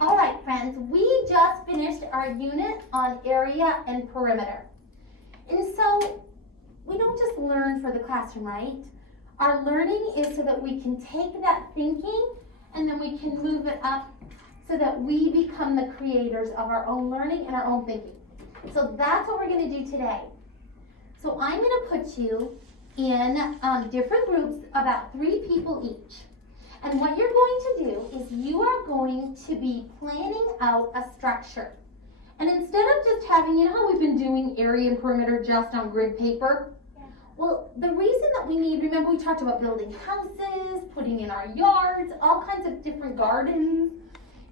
All right, friends, we just finished our unit on area and perimeter. And so we don't just learn for the classroom, right? Our learning is so that we can take that thinking and then we can move it up so that we become the creators of our own learning and our own thinking. So that's what we're going to do today. So I'm going to put you in different groups, about 3 people each. And what you're going to do is you are going to be planning out a structure. And instead of just having, you know how we've been doing area and perimeter just on grid paper? Yeah. Well, the reason that we need, remember we talked about building houses, putting in our yards, all kinds of different gardens.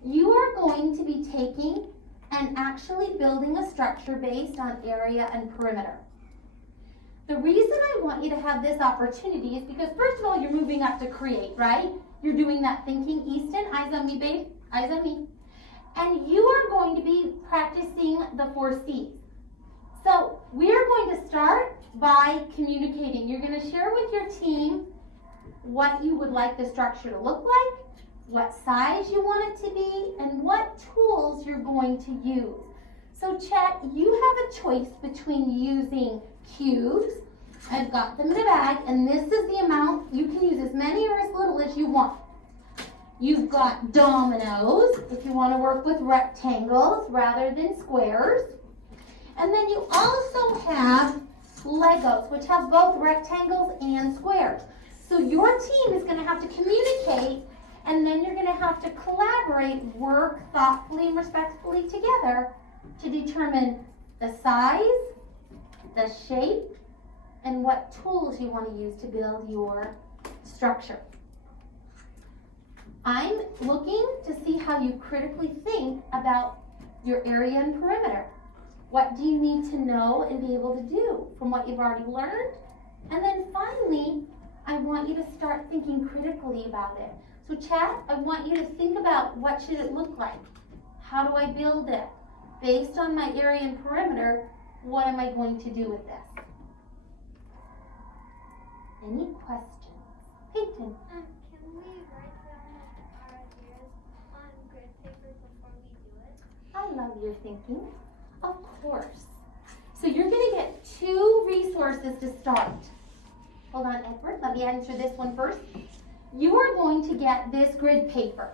You are going to be taking and actually building a structure based on area and perimeter. The reason I want you to have this opportunity is because, first of all, you're moving up to create, right? You're doing that thinking. Easton, eyes on me, babe. Eyes on me. And you are going to be practicing the 4 C's. So we're going to start by communicating. You're going to share with your team what you would like the structure to look like, what size you want it to be, and what tools you're going to use. So Chet, you have a choice between using cubes. I've got them in a bag, and this is the amount. You can use as many or as little as you want. You've got dominoes, if you want to work with rectangles rather than squares. And then you also have Legos, which have both rectangles and squares. So your team is going to have to communicate, and then you're going to have to collaborate, work thoughtfully and respectfully together to determine the size, the shape, and what tools you want to use to build your structure. I'm looking to see how you critically think about your area and perimeter. What do you need to know and be able to do from what you've already learned? And then finally, I want you to start thinking critically about it. So chat, I want you to think about what should it look like? How do I build it? Based on my area and perimeter, what am I going to do with this? Any questions? Peyton. Can we write down our ideas on grid paper before we do it? I love your thinking. Of course. So you're going to get 2 resources to start. Hold on, Edward. Let me answer this one first. You are going to get this grid paper.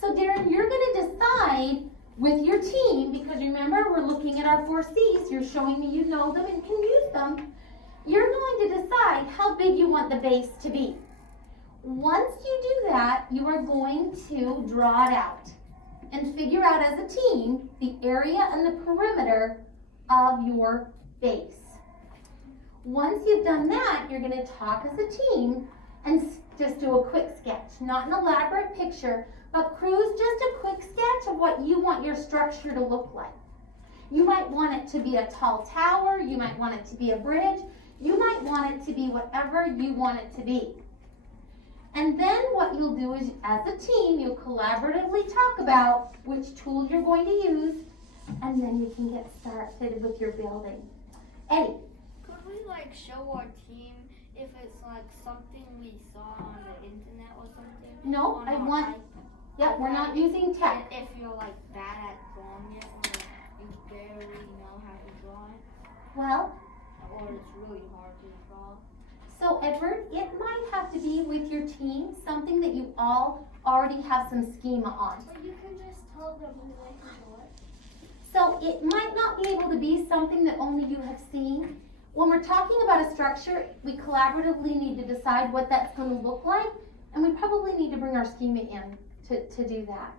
So Darren, you're going to decide with your team, because remember we're looking at our 4 C's. You're showing me you know them and can use them. You're going to decide how big you want the base to be. Once you do that, you are going to draw it out and figure out as a team the area and the perimeter of your base. Once you've done that, you're going to talk as a team and just do a quick sketch, not an elaborate picture, but cruise just a quick sketch of what you want your structure to look like. You might want it to be a tall tower, you might want it to be a bridge, you might want it to be whatever you want it to be. And then what you'll do is, as a team, you'll collaboratively talk about which tools you're going to use, and then you can get started with your building. Eddie. Could we show our team if it's something we saw on the internet or something? No, we're not using tech. If you're bad at drawing it, or you barely know how to draw it. Well, or it's really hard to draw. So Edward, it might have to be with your team, something that you all already have some schema on. Or you can just tell them who they can do it. So it might not be able to be something that only you have seen. When we're talking about a structure, we collaboratively need to decide what that's going to look like, and we probably need to bring our schema in to do that.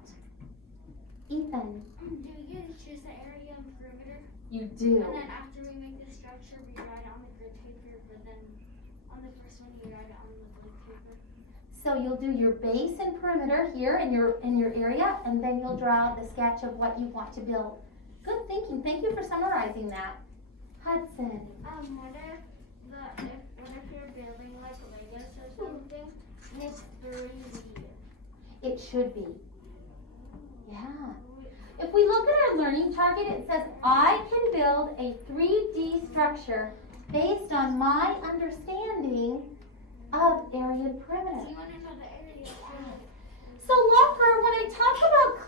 Ethan. Do you choose the area and perimeter? You do. And then after we make the structure, we write it on the grid paper, but then on the first one, you write it on the grid paper. So you'll do your base and perimeter here in your area, and then you'll draw the sketch of what you want to build. Good thinking. Thank you for summarizing that. Hudson. What if you're building Legos or something, and it's 3D? It should be. Yeah. If we look at our learning target, it says, I can build a 3D structure based on my understanding of area and perimeter. So you want to know the area. So Locker, when I talk about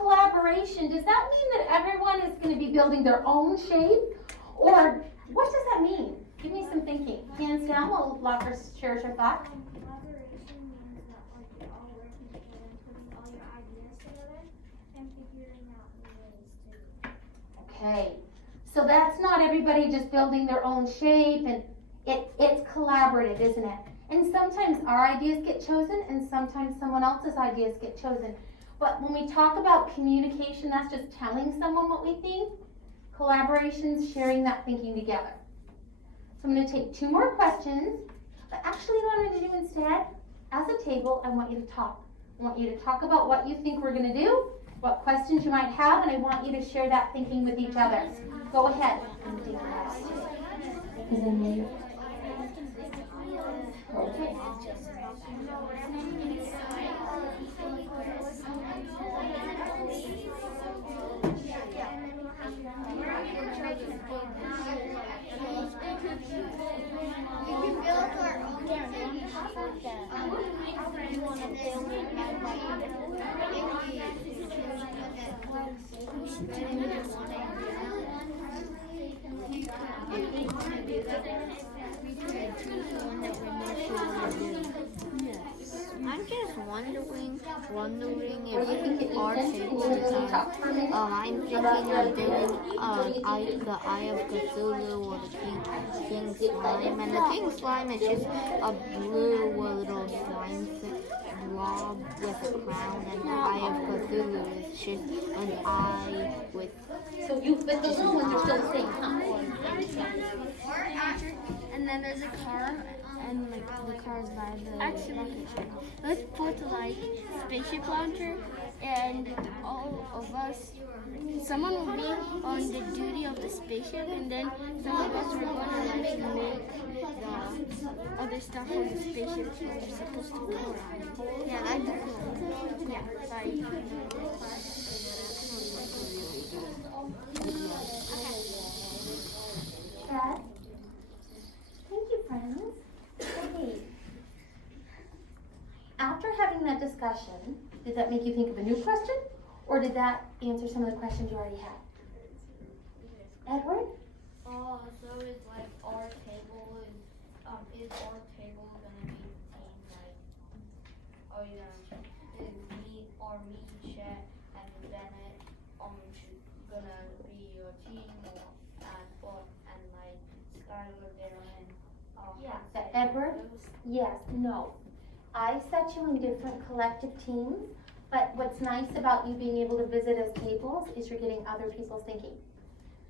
communication, does that mean that everyone is going to be building their own shape? Or what does that mean? Give me some thinking. Hands down while Locker shares her thoughts. Collaboration means that like you're all working together and putting all your ideas together and figuring out new ways to. Okay, so that's not everybody just building their own shape, and it's collaborative, isn't it? And sometimes our ideas get chosen and sometimes someone else's ideas get chosen. But when we talk about communication, that's just telling someone what we think. Collaboration's sharing that thinking together. So I'm going to take 2 more questions. But actually, what I'm going to do instead, as a table, I want you to talk. I want you to talk about what you think we're going to do, what questions you might have, and I want you to share that thinking with each other. Go ahead. Okay. I'm just wondering What do you think it if our means? tables Can you are. talk for a minute? I'm thinking of doing the Eye of Cthulhu or the King Slime, and the King Slime is just a blue little slime blob with a crown, and the Eye of Cthulhu is just an eye with. So but the little ones are still the same, huh? And then there's a car, and like the car's by the rocket ship. Let's put like spaceship launcher, and all of us. Someone will be on the duty of the spaceship, and then some of us are going to like make the other stuff on the spaceship that we're supposed to go around. Yeah, that'd be cool. Yeah, like. Dad? Thank you, friends. Okay. After having that discussion, did that make you think of a new question? Or did that answer some of the questions you already had? Edward? Oh, so it's like our table is our table gonna be themed like is me, Chet, and Bennett gonna be your team and like Skylar, Darren, Edward? Yes, no. I set you in different collective teams, but what's nice about you being able to visit as tables is you're getting other people's thinking.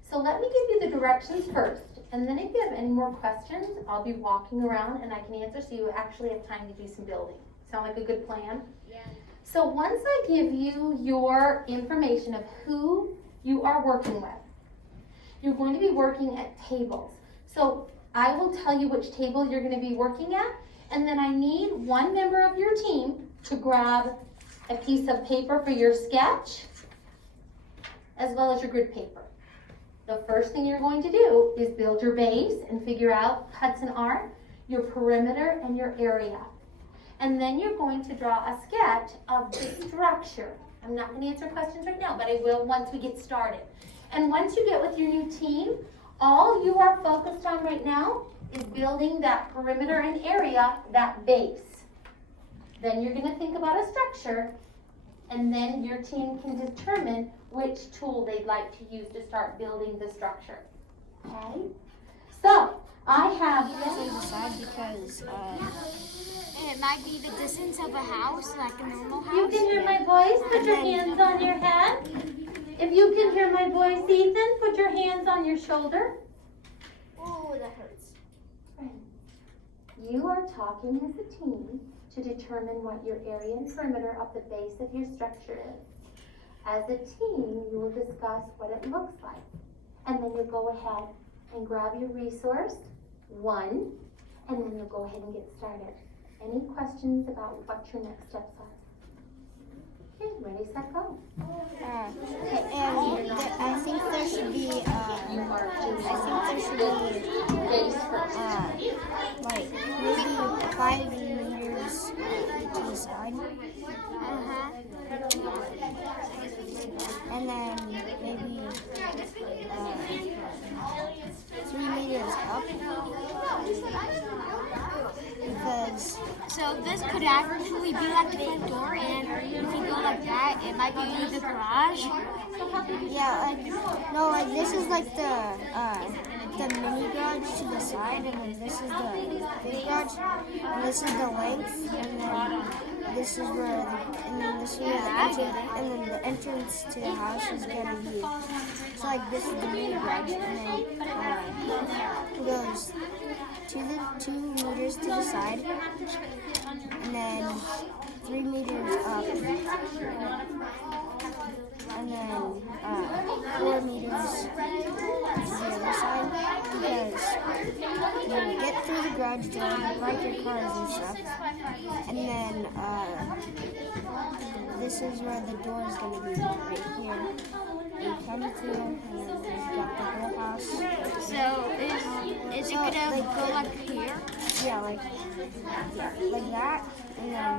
So let me give you the directions first, and then if you have any more questions, I'll be walking around and I can answer so you actually have time to do some building. Sound like a good plan? Yeah. So once I give you your information of who you are working with, you're going to be working at tables. So I will tell you which table you're going to be working at, and then I need one member of your team to grab a piece of paper for your sketch, as well as your grid paper. The first thing you're going to do is build your base and figure out Hudson R, your perimeter, and your area. And then you're going to draw a sketch of the structure. I'm not going to answer questions right now, but I will once we get started. And once you get with your new team, all you are focused on right now is building that perimeter and area, that base. Then you're going to think about a structure, and then your team can determine which tool they'd like to use to start building the structure. Okay? So, I have... Because it might be the distance of a house, like a normal house. You can hear my voice? Put your hands on your head. If you can hear my voice, Ethan, put your hands on your shoulder. Oh, that hurts. You are talking as a team to determine what your area and perimeter of the base of your structure is. As a team, you will discuss what it looks like. And then you'll go ahead and grab your resource, one, and then you'll go ahead and get started. Any questions about what your next steps are? Okay, ready, set, go. And I think there should be, Base first. like maybe 5 meters meters to the side. And then maybe 3 meters up. Because So this could actually be like the front door, and if you go like that, it might be the garage. like this is like the mini garage to the side, and then this is the big garage, and this is the length, and then this is where the entrance to the house is gonna be. So like this is the mini garage, and then it goes 2 meters to the side, and then 3 meters up, and then 4 meters to the other side, because you get through the garage door, you park your cars and stuff, and then this is where the door is going to be, right here. You come through, and then you've got the whole house. So is it gonna go like here? Yeah, like that, and then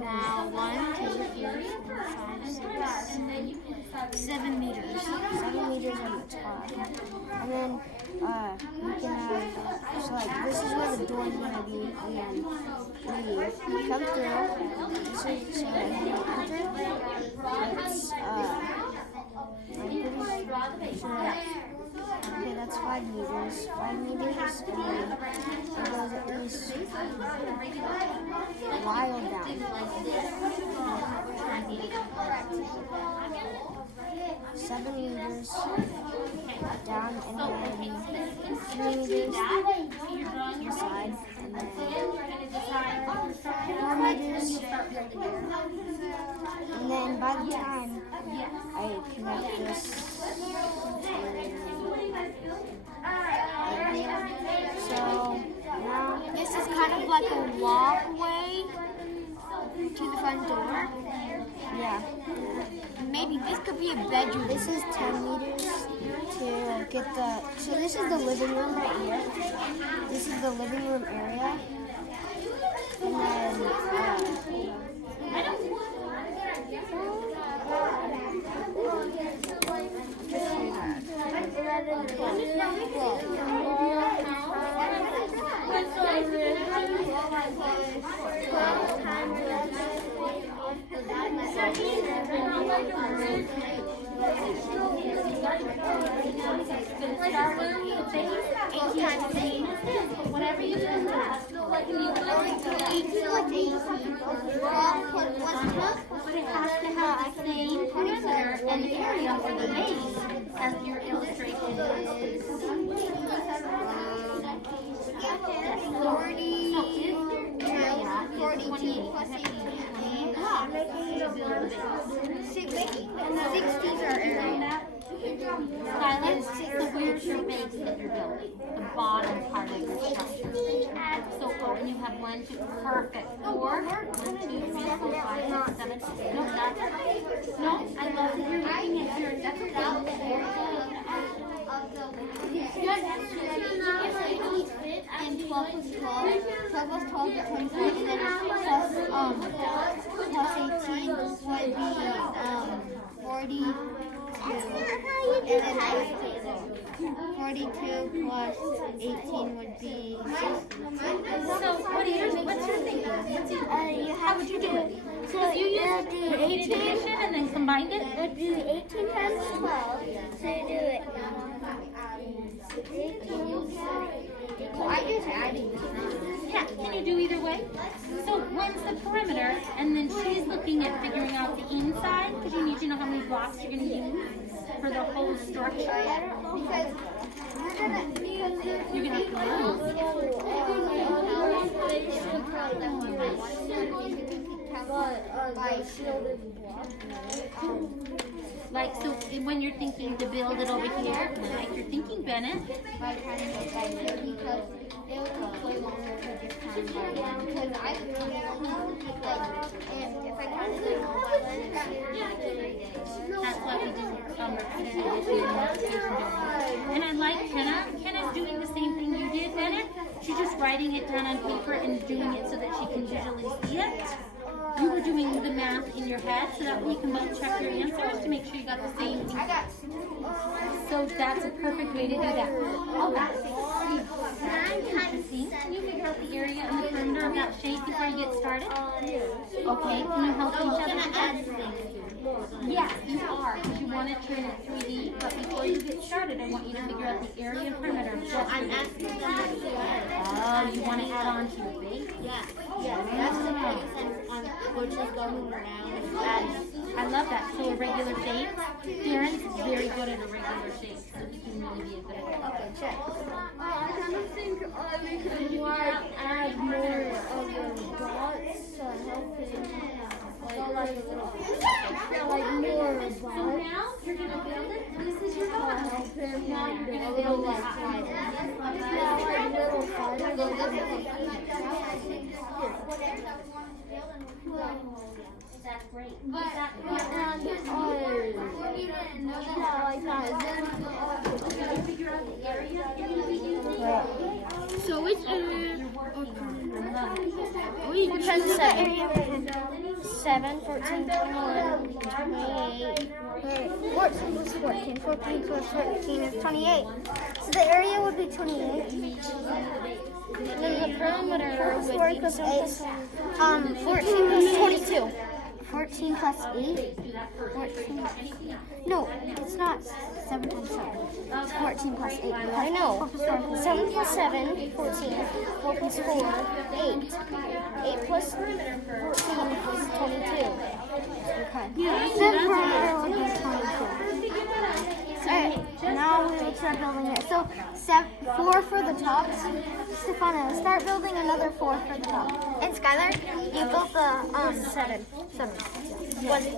Now 1, 2, 3, 4, 5, 6, 7 meters. 7 meters on the top. And then you can have, so like this is where the door is going to be, and then we come through, so when you enter, it's, I'm pretty sure, okay, that's 5 meters, and then it goes at least a while down. 7 meters down, and then 3 meters to the side, and then 4 meters. And then by the time I connect this, so now This is kind of like a walkway to the front door. yeah, Maybe this could be a bedroom. this is 10 meters to get the. So this is the living room right here. This is the living room area, and then. Whatever you can last, like you but it has to have the same perimeter and area for the base as your illustration is. 42 plus 18. 60s are area. Silence is where's your base that you're building, the bottom part of your structure. So, and you have 1, 2, perfect. 4, 1, 2, 3, 4, 5, 6, 7. No, that's no. I love that you're looking at your. That's And 12 plus 12. 12 plus 12 is 24. And then plus 18 would be 42. And then 42 plus 18 would be. So, what's your thinking? How would you do it? So You used the 8th edition and then combined it? Would do 18 times 12. So you do it. 18. Well, I guess adding. Yeah, can you do either way? So one's the perimeter, and then she's looking at figuring out the inside, because you need to know how many blocks you're going to use for the whole structure. Because You're going to have like, so when you're thinking to build it over here, like you're thinking, Bennett, They would play longer to just count by one. Because I don't know, like, if I counted them all by one, it would be 3 days. That's why we did repetition multiplication. And I like Kenna. Kenna's doing the same thing you did, Bennett. She's just writing it down on paper and doing it so that she can visually see it. You were doing the math in your head so that you can both check your answers to make sure you got the same thing. So that's a perfect way to do that. Oh, that's interesting. Can you figure out the area and the perimeter of that shape before you get started? Okay, can you help each other with that? Yes, you are, because you want to turn it 3D, but before you get started, I want you to figure out the area and perimeter. Well, I'm asking them to add. Oh, you want to add on to your base? Yeah, that's the base, and which is going around and I love that. So a regular shape. Darren's very good at a regular shape, so he can really be a good at it. okay, check. I kind of think we could add more of the dots to help it. Like more dots. So now you're going to build it. This is your dot. Help him Now like you're going to a build little it. That's great. Can you figure out the area you're going to be using? So which area? Which has 7, 14, 21, 28. 14 plus 14. 14 plus 14 is 28. So the area would be 28. And then the perimeter would be 14 plus 22. 14 plus 8? 14. No, it's not 7 times 7. It's 14 plus 8. I know. 7 plus 7, 14. 4 plus 4, 8. 8 plus 14 is 22. Okay. The perimeter would be 22. Alright, now we will start building it. So, 4 for the tops. Stefano, start building another 4 for the top. And Skylar, you built the 7. 7. 1, 7.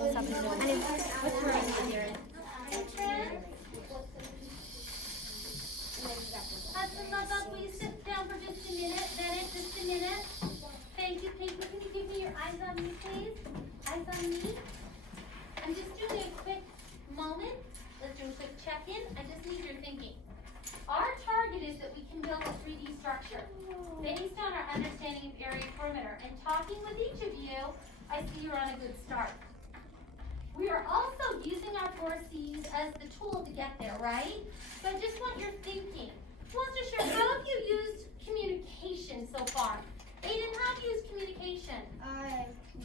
Hudson, love, will you sit down for just a minute? Bennett, just a minute. Thank you, Paper. Can you give me your eyes on me, please? Eyes on me. I'm just doing a quick moment. Let's do a quick check-in. I just need your thinking. Our target is that we can build a 3D structure based on our understanding of area perimeter. And talking with each of you, I see you're on a good start. We are also using our 4 C's as the tool to get there, right? So I just want your thinking. Who wants to share, how have you used communication so far? Aiden, how have you used communication?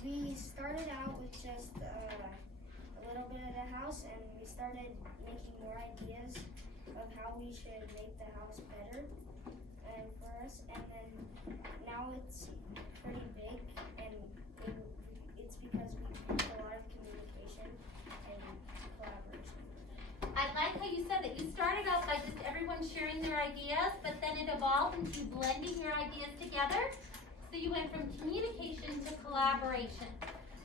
We started out with just a little bit of the house, and we started making more ideas of how we should make the house better and for us. And then now it's pretty big, and it's because we use a lot of communication and collaboration. I like how you said that you started out by just everyone sharing their ideas, but then it evolved into blending your ideas together. So you went from communication to collaboration.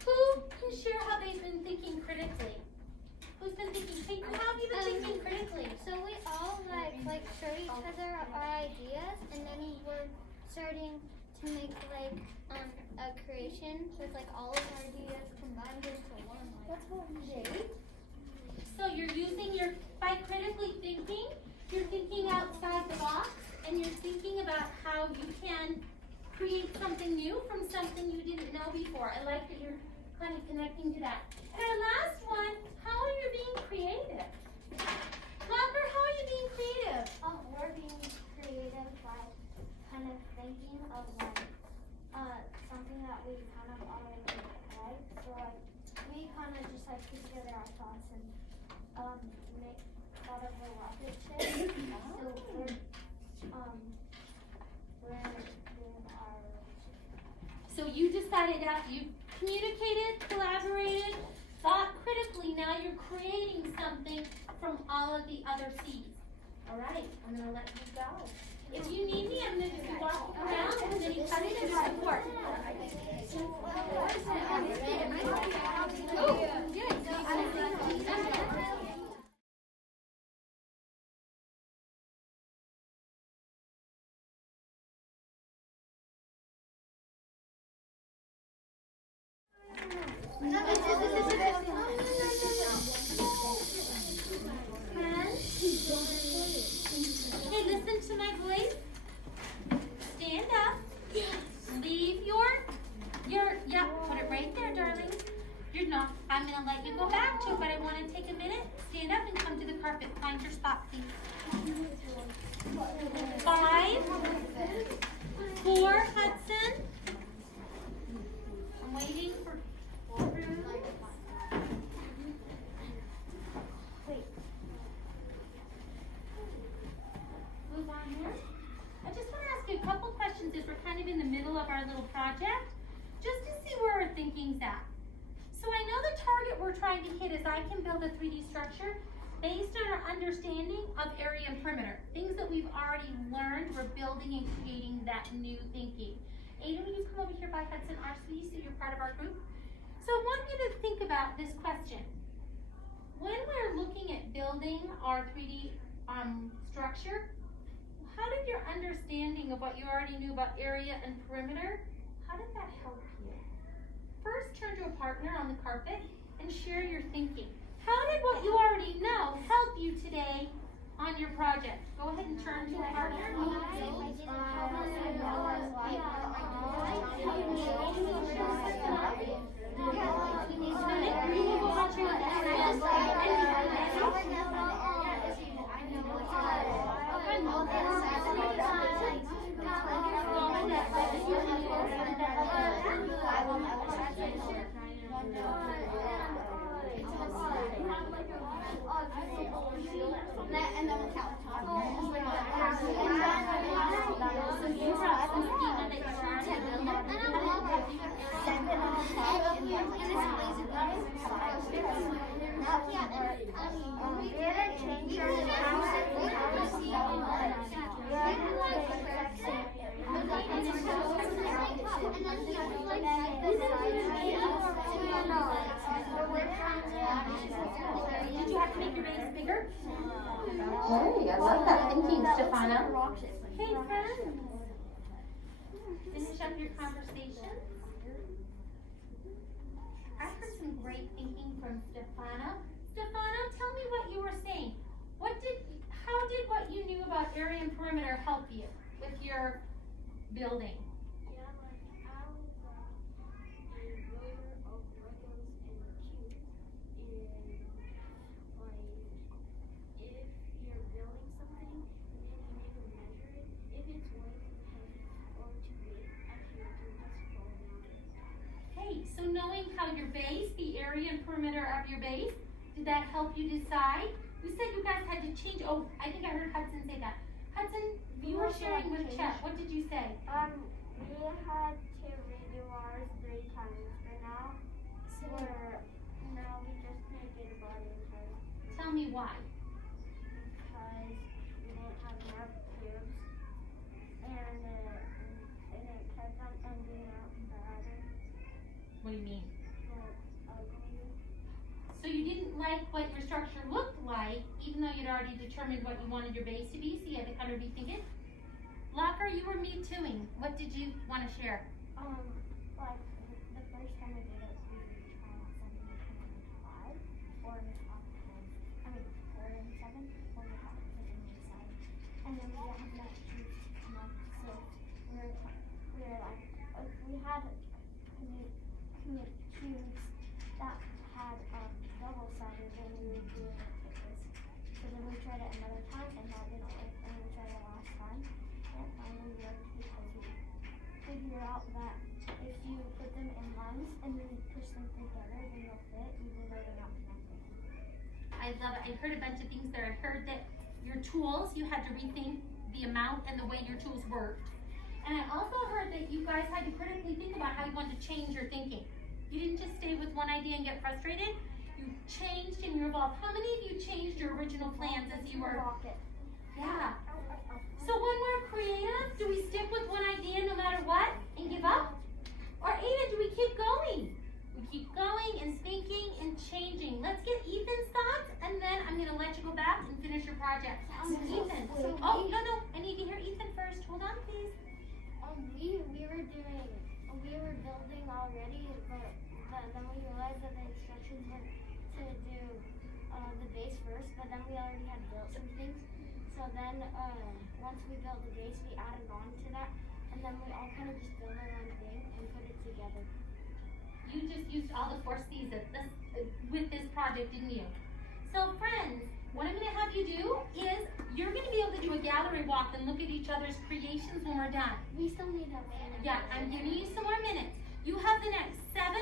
Who can share how they've been thinking critically? Who's been thinking, Peyton, how have you been thinking critically? So we all like showed each other our ideas, and then we're starting to make a creation with all of our ideas combined into one. That's what we did. So you're using by critically thinking, you're thinking outside the box, and you're thinking about how you can create something new from something you didn't know before. I like that you're kind of connecting to that. And our last one, how are you being creative? Locker, how are you being creative? We're being creative by kind of thinking of something that we kind of already had. So we kind of just put together our thoughts and make out of a rocket ship. So we're doing our. So you decided after you communicated, collaborated, thought critically, now you're creating something from all of the other C's. All right, I'm going to let you go. If you need me, I'm going to just walk around with any questions or support. Hey, listen to my voice. Stand up. Leave your, yeah, put it right there, darling. You're not, I'm gonna let you go back to it, but I wanna take a minute. Stand up and come to the carpet. Find your spot, please. 5, 4, Hudson. I'm waiting for 4. Move on here. I just want to ask you a couple questions as we're kind of in the middle of our little project, just to see where our thinking's at. So I know the target we're trying to hit is I can build a 3D structure based on our understanding of area and perimeter. Things that we've already learned, we're building and creating that new thinking. Aiden, will you come over here by Hudson, our sweetie, so you're part of our group? So I want you to think about this question. When we're looking at building our 3D structure, how did your understanding of what you already knew about area and perimeter, how did that help you? First, turn to a partner on the carpet and share your thinking. How did what you already know help you today on your project? Go ahead and turn to a partner. And then we'll count. Did you have to make your base bigger? Hey, I love that thinking, Stefana. Hey, friends. Finish up your conversation. I heard some great thinking from Stefana. Stefana, tell me what you were saying. How did what you knew about area and perimeter help you with your building? Yeah, like I was a builder of Legos and cubes, and like if you're building something and then you need to measure it, if it's way too heavy or too big, actually it can just fall down. Hey, so knowing how your base, the area and perimeter of your base, did that help you decide? You said you guys had to change. Oh, I think I heard Hudson say that. Hudson, you were sharing with Chet. What did you say? We had to redo ours 3 times, but now we just make it about it Tell me why. because we didn't have enough tubes and it kept on ending up bad, What do you mean? like ugly. So you didn't like what your structure looked like, even though you'd already determined what you wanted your base to be, so you had to kind of rethink it? Locker, you were me tooing. What did you want to share? Like the first time we did it, we tried 7 and 5, 4 and 10. I mean 4 and 7, 4 and 5 on the side, and then we didn't have enough tubes to come up, so we were like, we had cubes that had double-sided, and we were doing it like this. So then we tried it another time, and that didn't work, and we tried it last time, and it finally worked because we figured out that if you put them in lines and then you push them together, then they'll fit, even though they're not connected. I love it. I heard a bunch of things there. I heard that your tools, you had to rethink the amount and the way your tools worked. And I also heard that you guys had to critically think about how you wanted to change your thinking. You didn't just stay with one idea and get frustrated. You changed and you evolved. How many of you changed your original plans as you were? Yeah. So when we're creative, do we stick with one idea no matter what and give up? Or Ada, do we keep going? We keep going and thinking and changing. Let's get Ethan's thoughts, and then I'm gonna let you go back and finish your project. Ethan. Oh, no, I need to hear Ethan first. Hold on, please. We were building already, but then we realized to do the base first, but then we already had built some things. So then once we built the base, we added on to that, and then we all kind of just built our own thing and put it together. You just used all the 4 C's with this project, didn't you? So friends, what I'm going to have you do is you're going to be able to do a gallery walk and look at each other's creations when we're done. We still need a Yeah, I'm giving you some more minutes. You have the next 7